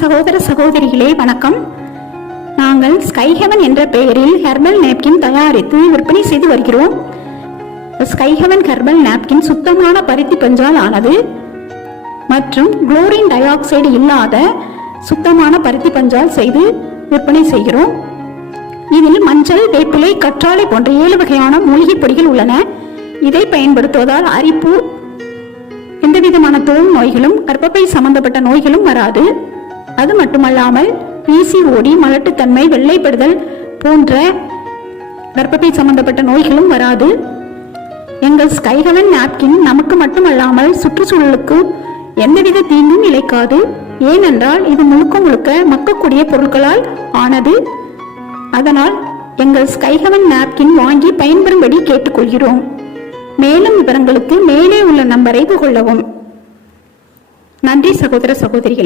சகோதர சகோதரிகளே வணக்கம். நாங்கள் ஸ்கை ஹெவன் என்ற பெயரில் ஹெர்பல் நாப்கின் தயாரித்து விற்பனை செய்து வருகிறோம். ஸ்கை ஹெவன் ஹெர்பல் நாப்கின் சுத்தமான பருத்தி பஞ்சால் ஆனது மற்றும் குளோரின் டை ஆக்சைடு இல்லாத சுத்தமான பருத்தி பஞ்சால் செய்து விற்பனை செய்கிறோம். இதில் மஞ்சள், வேப்பிலை, கற்றாழை போன்ற 7 வகையான மூலிகை பொடிகள் உள்ளன. இதை பயன்படுத்துவதால் அரிப்பு, எந்தவிதமான தோல் நோய்களும் கர்ப்பப்பை சம்பந்தப்பட்ட நோய்களும் வராது. அது மட்டுமல்லாமல் பிசிஓடி, மலட்டுத்தன்மை, வெள்ளைப்படுதல் போன்ற கர்ப்பப்பை சம்பந்தப்பட்ட நோய்களும் வராது. எங்கள் ஸ்கை ஹெவன் நாப்கின் நமக்கு மட்டுமல்லாமல் சுற்றுச்சூழலுக்கு எந்தவித தீங்கும் இழைக்காது. ஏனென்றால் இது முழுக்க மக்கக்கூடிய பொருட்களால் ஆனது. அதனால் எங்கள் ஸ்கை ஹெவன் நாப்கின் வாங்கி பயன்பெறும்படி கேட்டுக்கொள்கிறோம். மேலும் விவரங்களுக்கு மேலே உள்ள நம்பரை கொள்ளவும். நன்றி சகோதர சகோதரிகளே.